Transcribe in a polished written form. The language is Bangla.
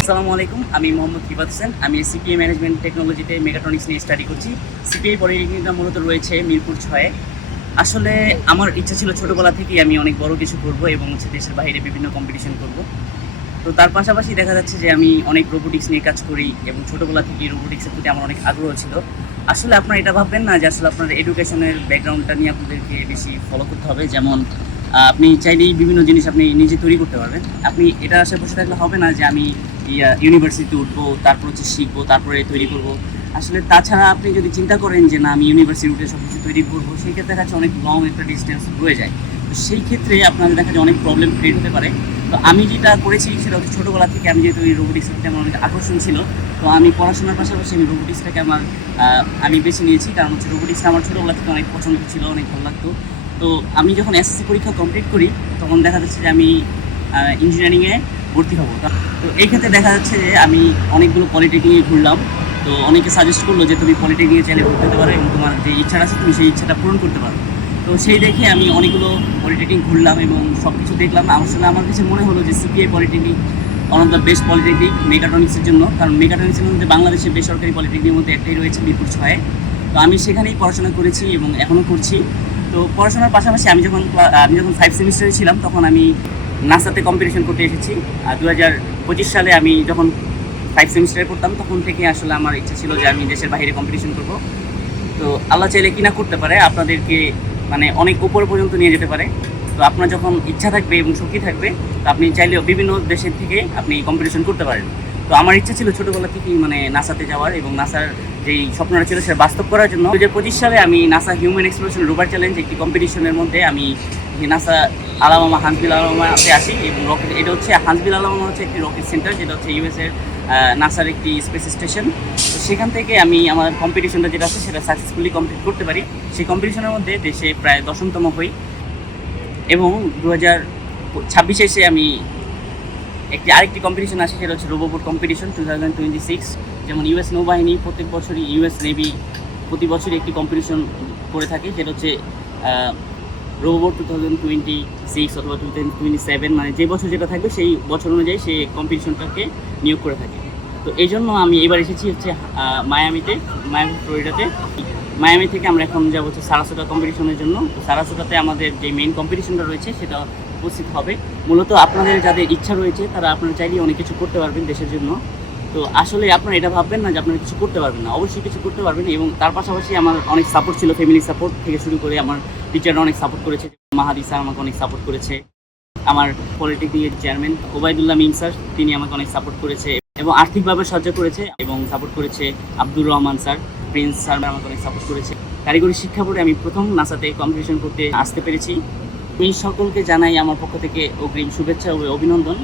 আসসালামু আলাইকুম, আমি মোহাম্মদ রিফাত হোসেন। আমি সিপিআই ম্যানেজমেন্ট টেকনোলজিতে মেকাট্রনিক্স নিয়ে স্টাডি করছি। সিপিআই পলিটেকনিকটা মূলত রয়েছে মিরপুর 6-এ। আসলে আমার ইচ্ছা ছিল ছোটোবেলা থেকেই আমি অনেক বড় কিছু করব এবং দেশের বাইরে বিভিন্ন কম্পিটিশন করব। তো তার পাশাপাশি দেখা যাচ্ছে যে আমি অনেক রোবোটিক্স নিয়ে কাজ করি এবং ছোটোবেলা থেকেই রোবোটিক্সের প্রতি আমার অনেক আগ্রহ ছিল। আসলে আপনারা এটা ভাববেন না যে আসলে আপনার এডুকেশনের ব্যাকগ্রাউন্ডটা নিয়ে আপনাদেরকে বেশি ফলো করতে হবে। যেমন আপনি চাইলেই বিভিন্ন জিনিস আপনি নিজে তৈরি করতে পারবেন। আপনি এটা আশা বসে থাকলে হবে না যে আমি ইউনিভার্সিটিতে উঠবো, তারপর হচ্ছে শিখবো, তারপরে তৈরি করব। আসলে তাছাড়া আপনি যদি চিন্তা করেন যে না আমি ইউনিভার্সিটি উঠে সব কিছু তৈরি করবো, সেই ক্ষেত্রে দেখা যাচ্ছে অনেক লং একটা ডিস্টেন্স রয়ে যায়। তো সেই ক্ষেত্রে আপনাদের দেখা যায় অনেক প্রবলেম ক্রিয়েট হতে পারে। তো আমি যেটা করেছি সেটা হচ্ছে ছোটোবেলা থেকে আমি যেহেতু এই রোবোটিক্সের প্রতি আমার অনেক আকর্ষণ ছিল, তো আমি পড়াশোনার পাশাপাশি আমি রোবোটিক্সটাকে আমি বেছে নিয়েছি। কারণ হচ্ছে রোবোটিক্সটা আমার ছোটোবেলা থেকে অনেক পছন্দ ছিল, অনেক ভালো লাগতো। তো আমি যখন এসএসসি পরীক্ষা কমপ্লিট করি তখন দেখা যাচ্ছে যে আমি ইঞ্জিনিয়ারিংয়ে ভর্তি হবো। তো এই ক্ষেত্রে দেখা যাচ্ছে যে আমি অনেকগুলো পলিটেকনিকে ঘুরলাম। তো অনেকে সাজেস্ট করলো যে তুমি পলিটেকনিকে চাইলে ভর্তি হতে পারো এবং তোমার যে ইচ্ছাটা আছে তুমি সেই ইচ্ছাটা পূরণ করতে পারো। তো সেই দেখে আমি অনেকগুলো পলিটেকনিক ঘুরলাম এবং সব কিছু দেখলাম। আসলে আমার কাছে মনে হলো যে CPI polytechnic one of the best polytechnic মেকাট্রনিক্সের জন্য। কারণ মেকাট্রনিক্সের মধ্যে বাংলাদেশের বেসরকারি পলিটেকনিকের মধ্যে একটাই রয়েছে মিরপুর 6-এ। তো আমি সেখানেই পড়াশোনা করেছি এবং এখনও করছি। তো পড়াশোনার পাশাপাশি আমি যখন 5 সেমিস্টারে ছিলাম তখন আমি নাসাতে কম্পিটিশন করতে এসেছি। 2025 সালে আমি যখন 5 সেমিস্টারে পড়তাম তখন থেকে আসলে আমার ইচ্ছা ছিল যে আমি দেশের বাইরে কম্পিটিশন করব। তো আল্লাহ চাইলে কিনা করতে পারে আপনাদেরকে মানে অনেক উপর পর্যন্ত নিয়ে যেতে পারে। তো আপনার যখন ইচ্ছা থাকবে এবং শক্তি থাকবে তো আপনি চাইলেও বিভিন্ন দেশের থেকে আপনি কম্পিটিশন করতে পারেন। তো আমার ইচ্ছা ছিল ছোটোবেলা থেকেই মানে নাসাতে যাওয়ার এবং নাসার যেই স্বপ্নটা ছিল সেটা বাস্তব করার জন্য 2025 সালে আমি NASA human exploration rover challenge একটি কম্পিটিশনের মধ্যে আমি নাসা আলাবামা হান্সভিল আলাবামাতে আসি এবং রকেট এটা হচ্ছে হান্সভিল আলাবামা হচ্ছে একটি রকেট সেন্টার, যেটা হচ্ছে ইউএসের নাসার একটি স্পেস স্টেশন। তো সেখান থেকে আমি আমার কম্পিটিশনটা যেটা আছে সেটা সাকসেসফুলি কমপ্লিট করতে পারি। সেই কম্পিটিশনের মধ্যে দেশে প্রায় 10তম হই এবং 2026 এসে আমি আরেকটি কম্পিটিশন আসে, সেটা হচ্ছে রোবোবোট কম্পিটিশন 2026। যেমন ইউএস নৌবাহিনী প্রত্যেক বছরই ইউএস নেভি প্রতি বছরই একটি কম্পিটিশন করে থাকে, যেটা হচ্ছে রোবোবোট 2026 অথবা 2027, মানে যে বছর যেটা থাকবে সেই বছর অনুযায়ী সেই কম্পিটিশনটাকে নিয়োগ করে থাকে। তো এই জন্য আমি এবার এসেছি হচ্ছে মায়ামি ফ্লোরিডাতে। মায়ামি থেকে আমরা এখন যাবো হচ্ছে সারাসোটা কম্পিটিশনের জন্য। তো সারাসোটাতে আমাদের যে মেইন কম্পিটিশনটা রয়েছে সেটা উপস্থিত হবে। মূলত আপনাদের যাদের ইচ্ছা রয়েছে তারা আপনারা চাইলেই অনেক কিছু করতে পারবেন দেশের জন্য। তো আসলে আপনারা এটা ভাববেন না যে আপনারা কিছু করতে পারবেন না, অবশ্যই কিছু করতে পারবেন। এবং তার পাশাপাশি আমার অনেক সাপোর্ট ছিল, ফ্যামিলি সাপোর্ট থেকে শুরু করে আমার টিচাররা অনেক সাপোর্ট করেছে। মাহাদি স্যার আমাকে অনেক সাপোর্ট করেছে, আমার পলিটেকনিকের চেয়ারম্যান ওবায়দুল্লাহ মিন স্যার তিনি আমাকে অনেক সাপোর্ট করেছে এবং আর্থিকভাবে সাহায্য করেছে এবং সাপোর্ট করেছে Abdur Rahman sir, Prince sir আমাকে অনেক সাপোর্ট করেছে। কারিগরি শিক্ষা বোর্ডে আমি প্রথম নাসাতে কম্পিটিশন করতে আসতে পেরেছি। এই সকলকে জানাই আমার পক্ষ থেকে অগ্রিম শুভেচ্ছা ও অভিনন্দন।